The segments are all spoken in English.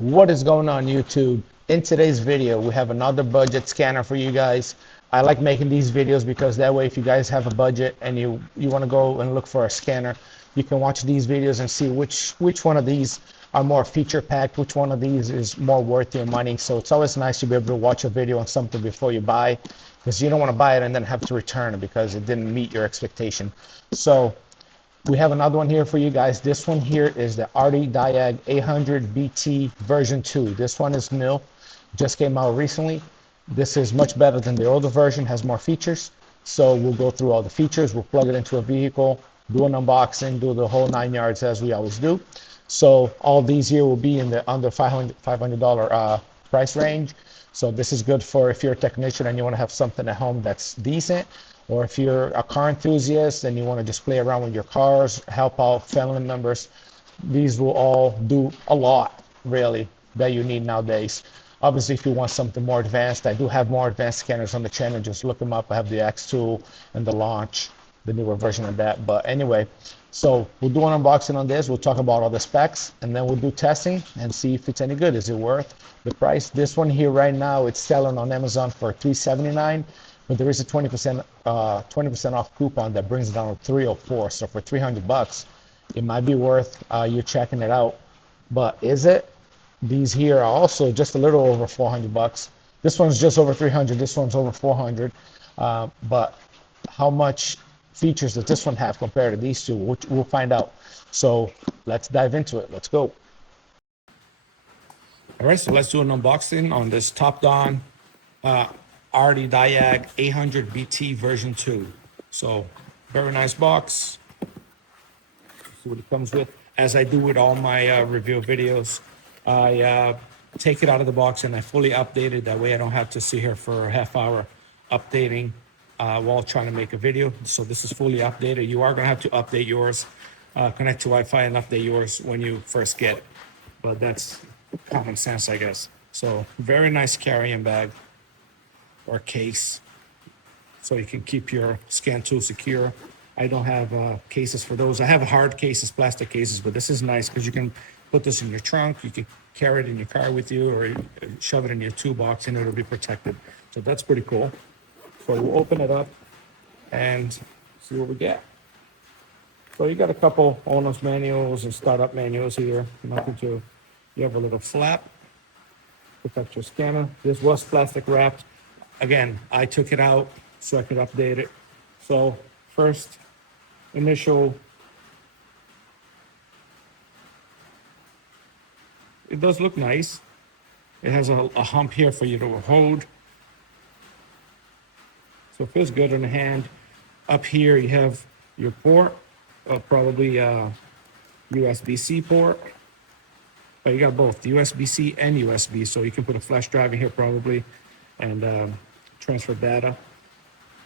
What is going on YouTube? In today's video we have another budget scanner for you guys. I like making these videos because that way if you guys have a budget and you want to go and look for a scanner, you can watch these videos and see which one of these are more feature packed, which one of these is more worth your money. So it's always nice to be able to watch a video on something before you buy, because you don't want to buy it and then have to return it because it didn't meet your expectation. So we have another one here for you guys. This one here is the AD800BT version 2. This one is new, just came out recently. This is much better than the older version, has more features. So we'll go through all the features, we'll plug it into a vehicle, do an unboxing, do the whole 9 yards as we always do. So all these here will be in the under $500 price range. So this is good for if you're a technician and you want to have something at home that's decent. Or if you're a car enthusiast and you want to just play around with your cars, help out family members, these will all do a lot, really, that you need nowadays. Obviously, if you want something more advanced, I do have more advanced scanners on the channel. Just look them up. I have the X2 and the Launch, the newer version of that. But anyway, so we'll do an unboxing on this. We'll talk about all the specs, and then we'll do testing and see if it's any good. Is it worth the price? This one here right now, it's selling on Amazon for $379. But there is a 20% off coupon that brings it down to $304. So for $300, it might be worth you checking it out. But is it? These here are also just a little over $400. This one's just over $300. This one's over $400. But how much features does this one have compared to these two? We'll find out. So let's dive into it. Let's go. All right, so let's do an unboxing on this TOPDON AD800BT version 2. So very nice box. See what it comes with. As I do with all my review videos, I take it out of the box and I fully update it. That way I don't have to sit here for a half hour updating while trying to make a video. So this is fully updated. You are going to have to update yours, connect to Wi-Fi and update yours when you first get it. But that's common sense, I guess. So very nice carrying bag or case, so you can keep your scan tool secure. I don't have cases for those. I have hard cases, plastic cases, but this is nice because you can put this in your trunk, you can carry it in your car with you, or shove it in your toolbox and it'll be protected. So that's pretty cool. So we'll open it up and see what we get. So you got a couple owner's manuals and startup manuals here. Nothing to, you have a little flap, protect your scanner. This was plastic wrapped. Again, I took it out so I could update it. So first initial, it does look nice. It has a hump here for you to hold. So it feels good in the hand. Up here you have your port, probably a USB-C port. But you got both USB-C and USB, so you can put a flash drive in here probably and transfer data.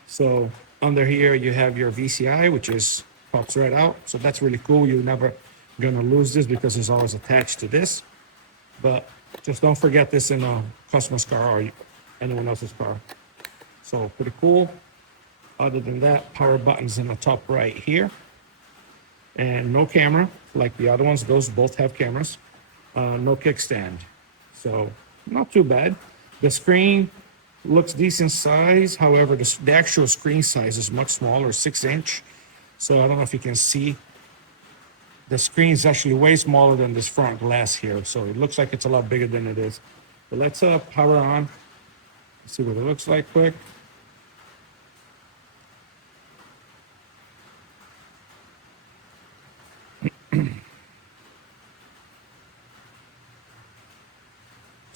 So under here you have your VCI, which is pops right out. So that's really cool. You're never gonna lose this because it's always attached to this. But just don't forget this in a customer's car or anyone else's car. So pretty cool. Other than that, power buttons in the top right here. And no camera like the other ones. Those both have cameras. No kickstand. So not too bad. The screen looks decent size. However, the actual screen size is much smaller, 6-inch. So I don't know if you can see. The screen is actually way smaller than this front glass here. So it looks like it's a lot bigger than it is. But let's power on. Let's see what it looks like quick.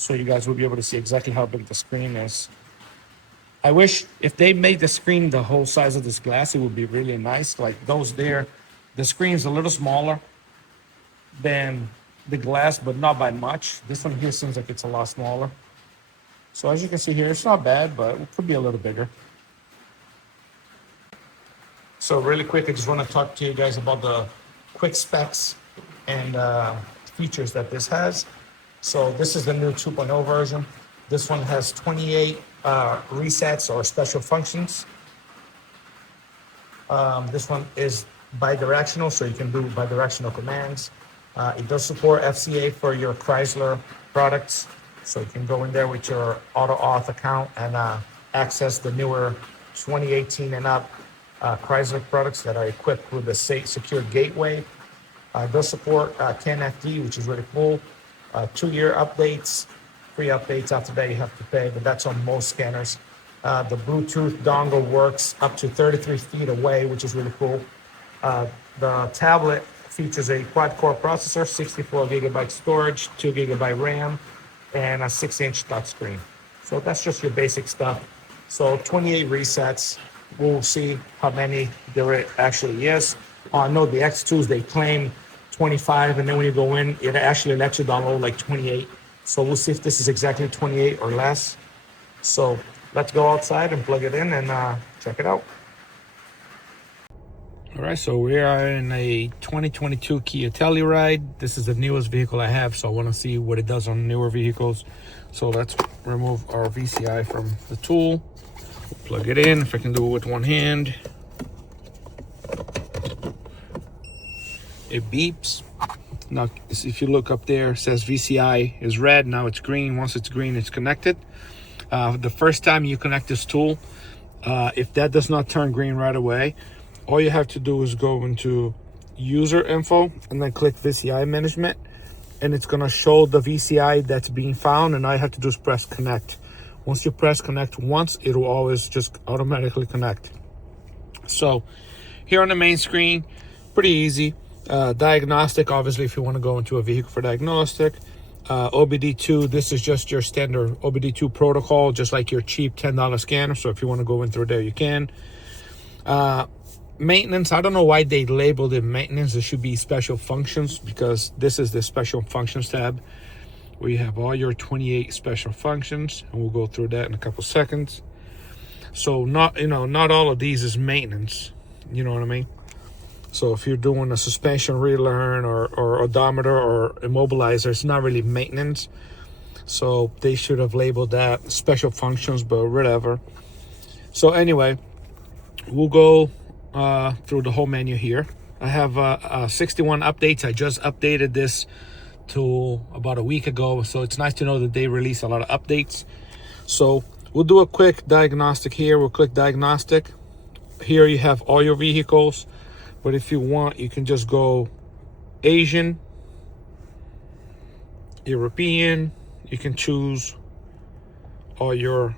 so you guys will be able to see exactly how big the screen is. I wish if they made the screen the whole size of this glass, it would be really nice. Like those there, the screen's a little smaller than the glass, but not by much. This one here seems like it's a lot smaller. So as you can see here, it's not bad, but it could be a little bigger. So really quick, I just want to talk to you guys about the quick specs and features that this has. So this is the new 2.0 version. This one has 28 resets or special functions. This one is bidirectional, so you can do bidirectional commands. It does support FCA for your Chrysler products, so you can go in there with your AutoAuth account and access the newer 2018 and up Chrysler products that are equipped with the secure gateway. It does support CAN FD, which is really cool. 2-year updates, free updates. After that, you have to pay, but that's on most scanners. The Bluetooth dongle works up to 33 feet away, which is really cool. The tablet features a quad-core processor, 64 gigabyte storage, 2 gigabyte RAM, and a 6-inch touchscreen. So that's just your basic stuff. So 28 resets. We'll see how many there actually is. I know the X2s, they claim 25, and then when you go in, it actually lets you download like 28. So we'll see if this is exactly 28 or less. So let's go outside and plug it in and check it out. All right, so we are in a 2022 Kia Telluride. This is the newest vehicle I have, so I want to see what it does on newer vehicles. So let's remove our VCI from the tool. Plug it in, if I can do it with one hand. It beeps. Now, if you look up there, it says VCI is red. Now it's green. Once it's green, it's connected. The first time you connect this tool, if that does not turn green right away, all you have to do is go into user info and then click VCI management, and it's going to show the VCI that's being found, and all you have to do is press connect. Once you press connect once, it will always just automatically connect. So here on the main screen, pretty easy. Diagnostic, obviously, if you want to go into a vehicle for diagnostic. OBD2, this is just your standard OBD2 protocol, just like your cheap $10 scanner. So if you want to go in through there, you can. Maintenance, I don't know why they labeled it maintenance. It should be special functions, because this is the special functions tab where you have all your 28 special functions, and we'll go through that in a couple seconds. So not all of these is maintenance, you know what I mean? So if you're doing a suspension relearn or odometer or immobilizer, it's not really maintenance. So they should have labeled that special functions, but whatever. So anyway, we'll go through the whole menu here. I have 61 updates. I just updated this tool about a week ago, so it's nice to know that they release a lot of updates. So we'll do a quick diagnostic here. We'll click diagnostic. Here you have all your vehicles, but if you want, you can just go Asian, European. You can choose all your,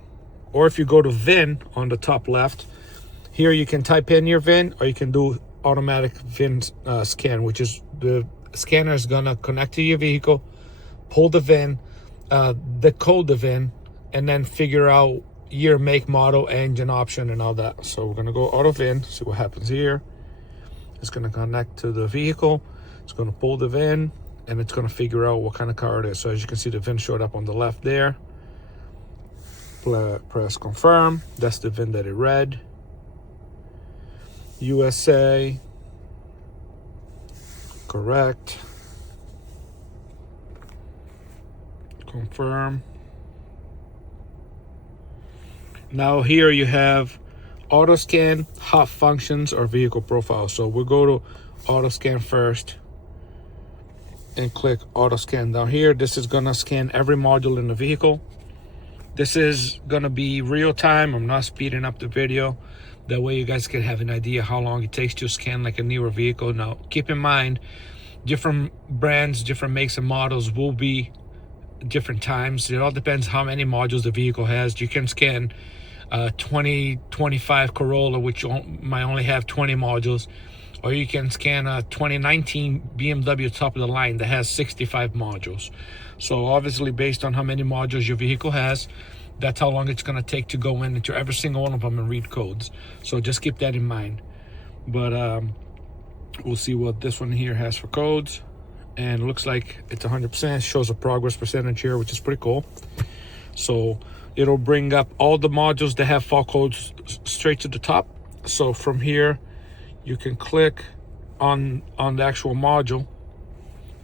or if you go to VIN on the top left, here you can type in your VIN, or you can do automatic VIN scan, which is the scanner is gonna connect to your vehicle, pull the VIN, decode the VIN, and then figure out year, make, model, engine option, and all that. So we're gonna go auto VIN, see what happens here. It's gonna connect to the vehicle, it's gonna pull the VIN, and it's gonna figure out what kind of car it is. So as you can see, the VIN showed up on the left there. Press confirm, that's the VIN that it read. USA, correct, confirm. Now here you have auto scan, hot functions, or vehicle profile. So we'll go to auto scan first and click auto scan down here. This is gonna scan every module in the vehicle. This is gonna be real time. I'm not speeding up the video. That way you guys can have an idea how long it takes to scan like a newer vehicle. Now, keep in mind, different brands, different makes and models will be different times. It all depends how many modules the vehicle has. You can scan 2025 Corolla, which might only have 20 modules, or you can scan a 2019 BMW top of the line that has 65 modules. So obviously, based on how many modules your vehicle has, that's how long it's going to take to go into every single one of them and read codes. So just keep that in mind. But we'll see what this one here has for codes. And it looks like it's 100%. It shows a progress percentage here, which is pretty cool. So it'll bring up all the modules that have fault codes straight to the top. So from here, you can click on the actual module,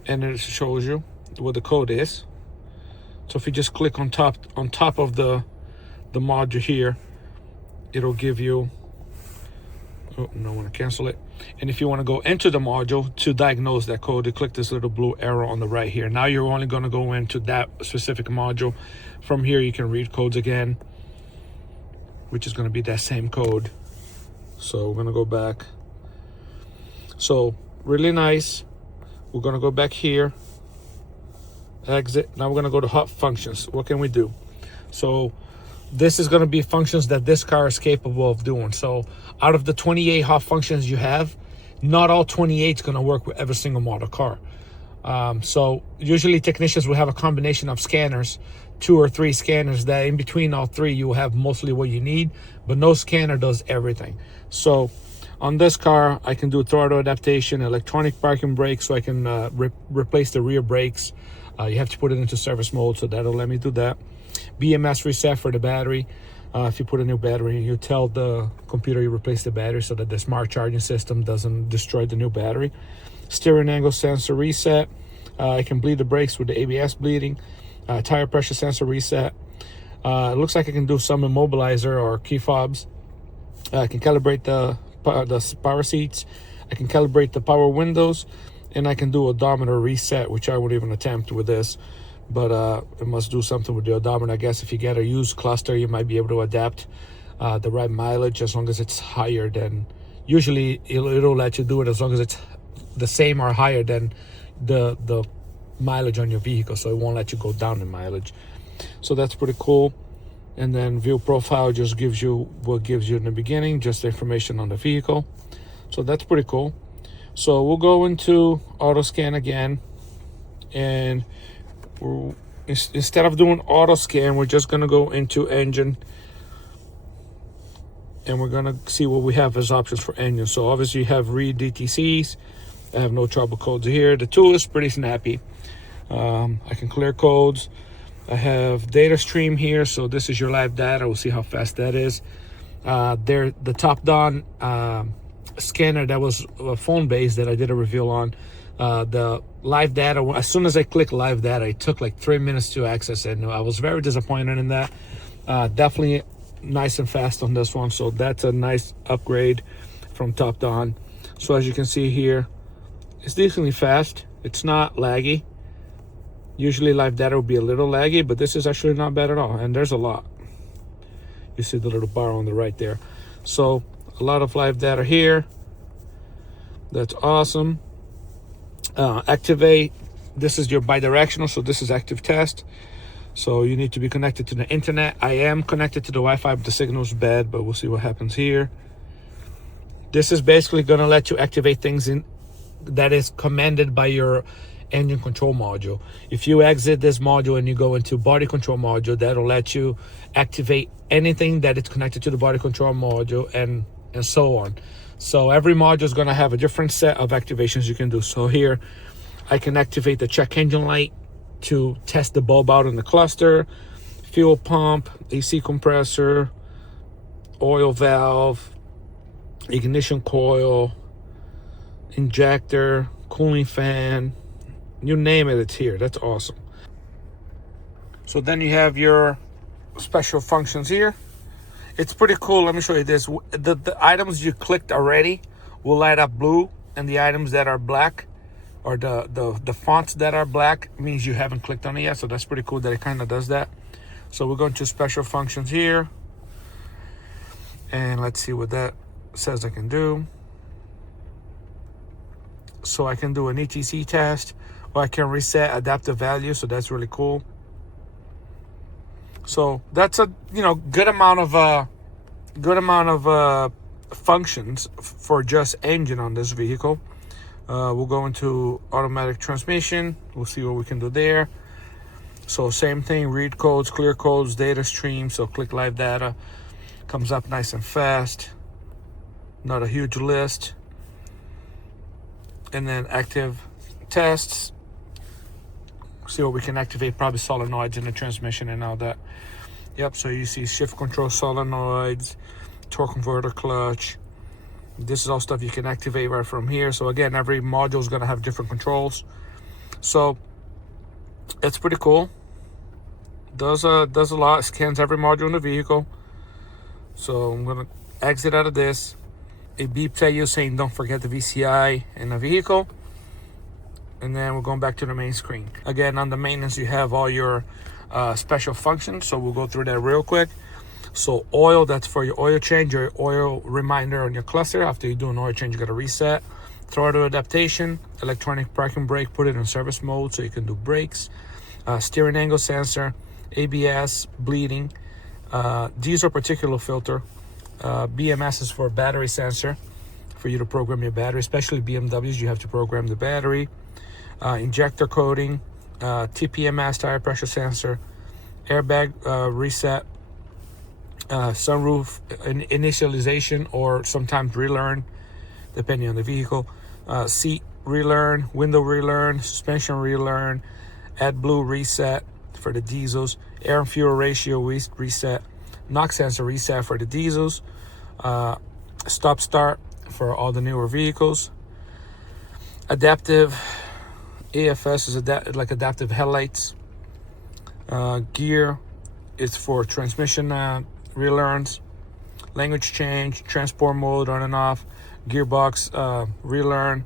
and it shows you what the code is. So if you just click on top of the module here, it'll give you, oh no, I want to cancel it. And if you want to go into the module to diagnose that code, you click this little blue arrow on the right here. Now you're only going to go into that specific module. From here you can read codes again, which is going to be that same code. So we're going to go back. So really nice. We're going to go back here, exit. Now we're going to go to hot functions. What can we do? So this is going to be functions that this car is capable of doing. So out of the 28 hot functions you have, not all 28 is going to work with every single model car. So usually technicians will have a combination of scanners, 2 or 3 scanners, that in between all 3 you will have mostly what you need, but no scanner does everything. So on this car, I can do throttle adaptation, electronic parking brake, so I can replace the rear brakes. You have to put it into service mode, so that'll let me do that. BMS reset for the battery. If you put a new battery, you tell the computer you replace the battery so that the smart charging system doesn't destroy the new battery. Steering angle sensor reset. I can bleed the brakes with the ABS bleeding. Tire pressure sensor reset. It looks like I can do some immobilizer or key fobs. I can calibrate the power seats. I can calibrate the power windows, and I can do odometer reset, which I won't even attempt with this. But it must do something with the odometer. I guess if you get a used cluster, you might be able to adapt the right mileage as long as it's higher than, usually it'll let you do it as long as it's the same or higher than the mileage on your vehicle, so it won't let you go down in mileage. So that's pretty cool. And then view profile just gives you what gives you in the beginning, just the information on the vehicle. So that's pretty cool. So we'll go into auto scan again, and instead of doing auto scan, we're just going to go into engine, and we're going to see what we have as options for engine. So obviously you have read DTCs. I have no trouble codes here. The tool is pretty snappy. I can clear codes. I have data stream here, so this is your live data. We'll see how fast that is. The TOPDON scanner that was phone based that I did a review on. The live data, as soon as I click live data, it took like 3 minutes to access it, and I was very disappointed in that. Definitely nice and fast on this one, so that's a nice upgrade from TOPDON. So as you can see here, it's decently fast. It's not laggy. Usually live data will be a little laggy, but this is actually not bad at all, and there's a lot. You see the little bar on the right there. So a lot of live data here. That's awesome. Activate, this is your bidirectional, so this is active test. So you need to be connected to the internet. I am connected to the Wi-Fi, but the signal's bad, but we'll see what happens here. This is basically going to let you activate things in that is commanded by your engine control module. If you exit this module and you go into body control module, that'll let you activate anything that is connected to the body control module, and so on. So every module is going to have a different set of activations you can do. So here I can activate the check engine light to test the bulb out in the cluster, fuel pump, AC compressor, oil valve, ignition coil, injector, cooling fan, you name it, it's here. That's awesome. So then you have your special functions here. It's pretty cool. Let me show you this. The items you clicked already will light up blue, and the items that are black, or the fonts that are black, means you haven't clicked on it yet. So that's pretty cool that it kind of does that. So we're going to special functions here, and let's see what that says I can do. So I can do an ETC test, or I can reset adaptive value. So that's really cool. So that's a good amount of functions for just engine on this vehicle. We'll go into automatic transmission. We'll see what we can do there. So same thing, read codes, clear codes, data stream. So click live data, comes up nice and fast. Not a huge list. And then active tests. See what we can activate, probably solenoids in the transmission and all that. Yep, so you see shift control solenoids, torque converter clutch. This is all stuff you can activate right from here. So again, every module is going to have different controls. So it's pretty cool. Does a lot. Scans every module in the vehicle. So I'm going to exit out of this. It beeps at you saying don't forget the VCI in the vehicle. And then we're going back to the main screen. Again, on the maintenance, you have all your special functions. So we'll go through that real quick. So oil, that's for your oil change, your oil reminder on your cluster. After you do an oil change, you got to reset. Throttle adaptation, electronic parking brake, put it in service mode so you can do brakes. Steering angle sensor, ABS, bleeding, diesel particulate filter. BMS is for battery sensor, for you to program your battery, especially BMWs, you have to program the battery. Injector coating, TPMS, tire pressure sensor, airbag reset, sunroof initialization or sometimes relearn, depending on the vehicle. Seat relearn, window relearn, suspension relearn, AdBlue reset for the diesels, air and fuel ratio reset, knock sensor reset for the diesels, stop start for all the newer vehicles. Adaptive AFS is like adaptive headlights. Gear is for transmission relearns, language change, transport mode on and off, gearbox relearn,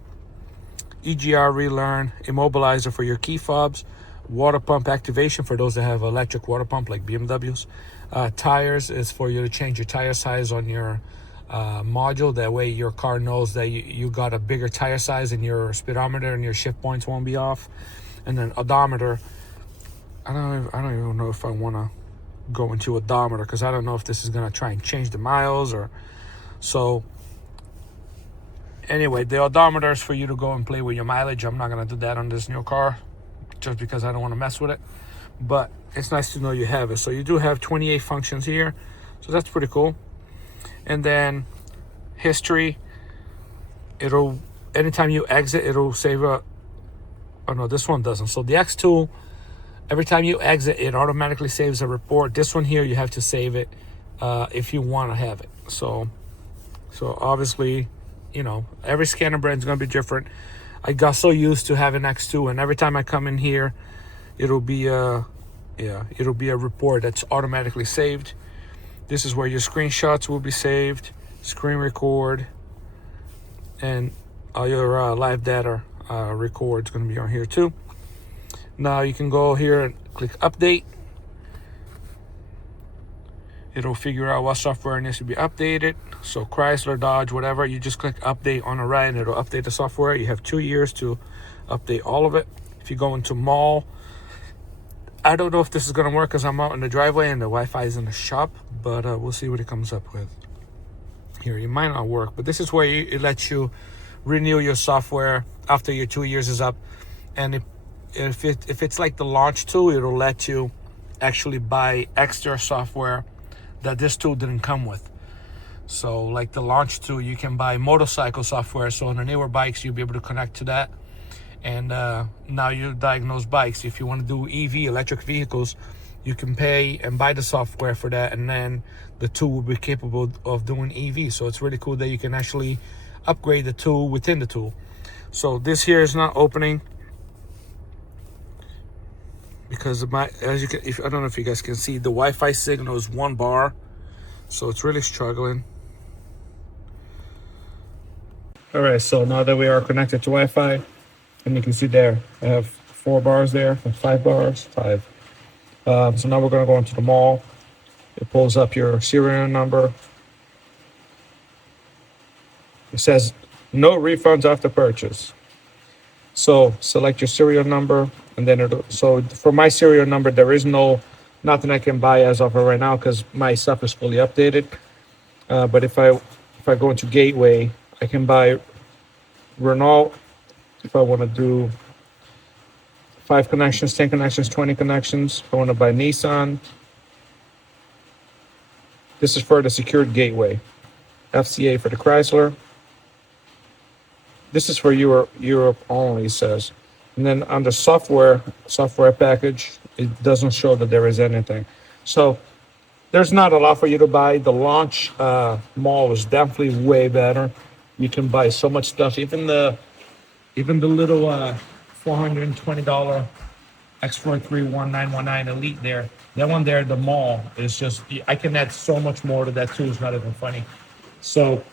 EGR relearn, immobilizer for your key fobs, water pump activation for those that have electric water pump like BMWs. Tires is for you to change your tire size on your module. That way your car knows that you got a bigger tire size and your speedometer and your shift points won't be off. And then odometer, I don't even know if I want to go into odometer because I don't know if this is going to try and change the miles or so. Anyway, the odometer is for you to go and play with your mileage. I'm not going to do that on this new car just because I don't want to mess with it, but it's nice to know you have it. So you do have 28 functions here, so that's pretty cool. And then history, it'll, anytime you exit, it'll save a, oh no, this one doesn't. So the X2, every time you exit, it automatically saves a report. This one here, you have to save it if you want to have it. So obviously, you know, every scanner brand is going to be different. I got so used to having X2, and every time I come in here, it'll be a report that's automatically saved. This is where your screenshots will be saved, screen record, and all your live data record is going to be on here too. Now you can go here and click update. It'll figure out what software needs to be updated. So Chrysler, Dodge, whatever, you just click update on the right and it'll update the software. You have 2 years to update all of it. If you go into mall, I don't know if this is going to work because I'm out in the driveway and the Wi-Fi is in the shop, but we'll see what it comes up with. Here, it might not work, but this is where it lets you renew your software after your 2 years is up. And if it's like the launch tool, it'll let you actually buy extra software that this tool didn't come with. So like the launch tool, you can buy motorcycle software. So on the newer bikes, you'll be able to connect to that. And now you diagnose bikes. If you want to do EV, electric vehicles, you can pay and buy the software for that. And then the tool will be capable of doing EV. So it's really cool that you can actually upgrade the tool within the tool. So this here is not opening because of as you can, I don't know if you guys can see, the Wi-Fi signal is 1 bar, so it's really struggling. All right, so now that we are connected to Wi-Fi, and you can see there, I have 4 bars there, 5 bars, 5. So now we're gonna go into the mall. It pulls up your serial number. It says no refunds after purchase. So select your serial number, and then so for my serial number, there is nothing I can buy as of right now because my stuff is fully updated. But if I if I go into Gateway, I can buy Renault if I want to do 5 connections, 10 connections, 20 connections. If I want to buy Nissan, this is for the secured gateway. FCA for the Chrysler. This is for Europe only, it says. And then on the software package, it doesn't show that there is anything. So there's not a lot for you to buy. The launch mall is definitely way better. You can buy so much stuff. Even the little $420 X431 Elite there. That one there, the mall is just, I can add so much more to that too. It's not even funny. So,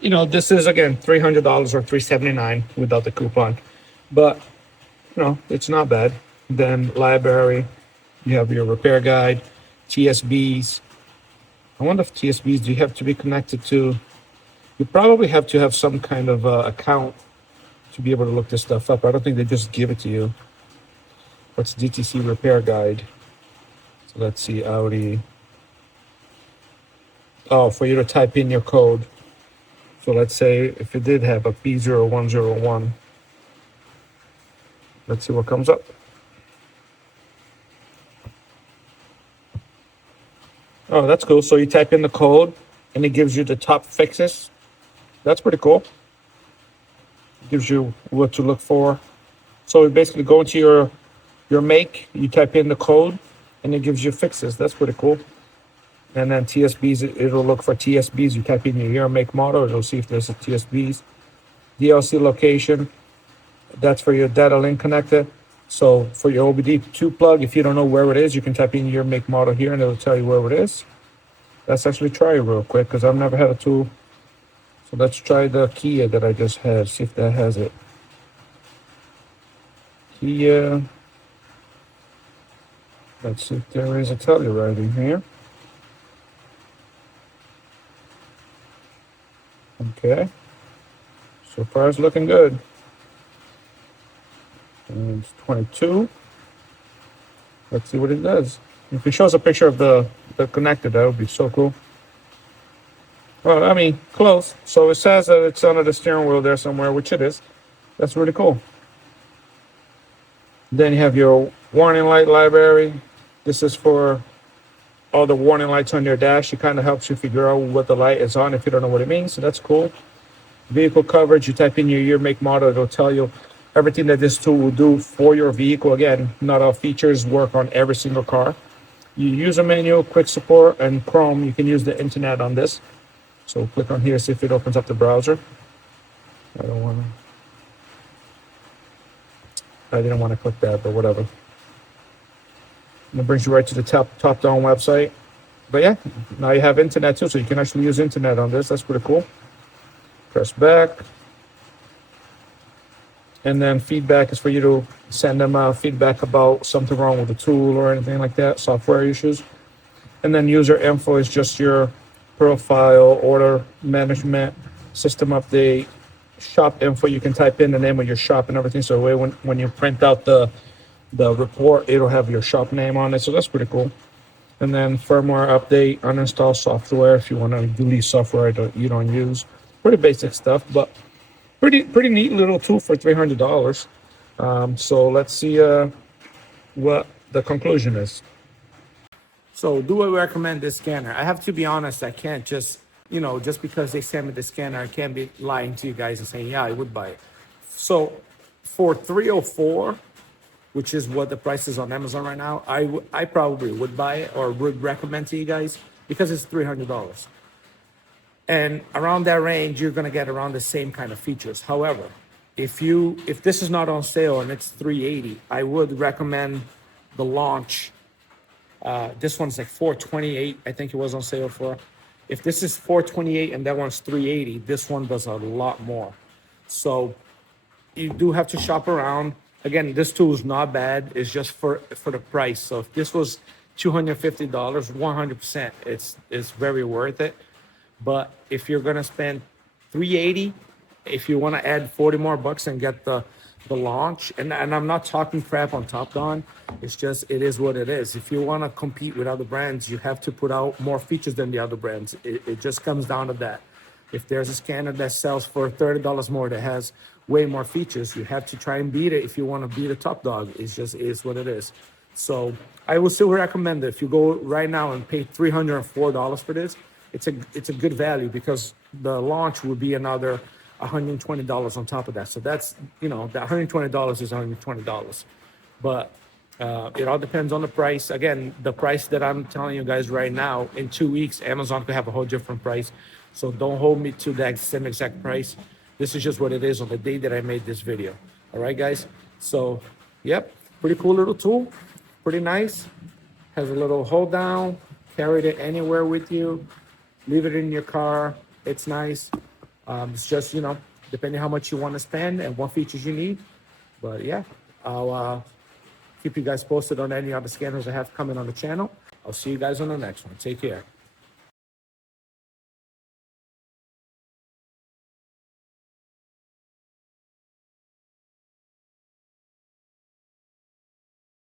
this is again $300 or $379 without the coupon, but it's not bad. Then library, you have your repair guide, TSBs. I wonder if TSBs, do you have to be connected to? You probably have to have some kind of account to be able to look this stuff up. I don't think they just give it to you. What's DTC repair guide? So let's see, Audi. Oh, for you to type in your code. So let's say if it did have a P0101, let's see what comes up. Oh, that's cool. So you type in the code and it gives you the top fixes. That's pretty cool. It gives you what to look for. So you basically go into your make, you type in the code and it gives you fixes. That's pretty cool. And then TSBs, it'll look for TSBs. You type in your year, make, model, it'll see if there's a TSBs. DLC location, that's for your data link connector. So for your OBD2 plug, if you don't know where it is, you can type in your make, model here and it'll tell you where it is. Let's actually try it real quick because I've never had a tool. So let's try the Kia that I just had, see if that has it. Kia. Let's see if there is a Telluride in here. Okay. So far it's looking good. And it's 22. Let's see what it does. If it shows a picture of the connector, that would be so cool. Well, I mean, close. So it says that it's under the steering wheel there somewhere, which it is. That's really cool. Then you have your warning light library. This is for all the warning lights on your dash. It kind of helps you figure out what the light is on if you don't know what it means. So that's cool. Vehicle coverage, you type in your year, make, model. It'll tell you everything that this tool will do for your vehicle. Again, not all features work on every single car. You user manual, quick support, and Chrome. You can use the internet on this. So click on here, see if it opens up the browser. I didn't want to click that, but whatever. And it brings you right to the TOPDON website. But yeah, now you have internet too, so you can actually use internet on this. That's pretty cool. Press back. And then feedback is for you to send them feedback about something wrong with the tool or anything like that, software issues. And then user info is just your profile, order management, system update, shop info. You can type in the name of your shop and everything. So when you print out the report, it'll have your shop name on it. So that's pretty cool. And then firmware update, uninstall software if you want to delete software that you don't use. Pretty basic stuff, but pretty neat little tool for $300. So let's see what the conclusion is. So do I recommend this scanner? I have to be honest, I can't just because they send me the scanner, I can't be lying to you guys and saying, yeah, I would buy it. So for $304, which is what the price is on Amazon right now, I probably would buy it or would recommend to you guys because it's $300. And around that range, you're gonna get around the same kind of features. However, if this is not on sale and it's $380, I would recommend the launch. This one's like $428, I think it was on sale for. If this is $428 and that one's $380, this one does a lot more. So you do have to shop around. Again, this tool is not bad. It's just for the price. So if this was $250, 100%, it's very worth it. But if you're gonna spend $380, if you want to add 40 more bucks and get the the launch, and I'm not talking crap on TOPDON. It's just, it is what it is. If you want to compete with other brands, you have to put out more features than the other brands. It just comes down to that. If there's a scanner that sells for $30 more that has way more features, you have to try and beat it if you want to beat a top dog. It's just is what it is. So I will still recommend it. If you go right now and pay $304 for this, it's a good value, because the launch would be another $120 on top of that. So that's, you know, that $120 is $120. But it all depends on the price. Again, the price that I'm telling you guys right now, in 2 weeks, Amazon could have a whole different price. So don't hold me to that same exact price. This is just what it is on the day that I made this video. All right, guys? So, yep, pretty cool little tool. Pretty nice. Has a little hold down. Carry it anywhere with you. Leave it in your car. It's nice. It's just, you know, depending how much you want to spend and what features you need. But yeah, I'll keep you guys posted on any other scanners I have coming on the channel. I'll see you guys on the next one. Take care.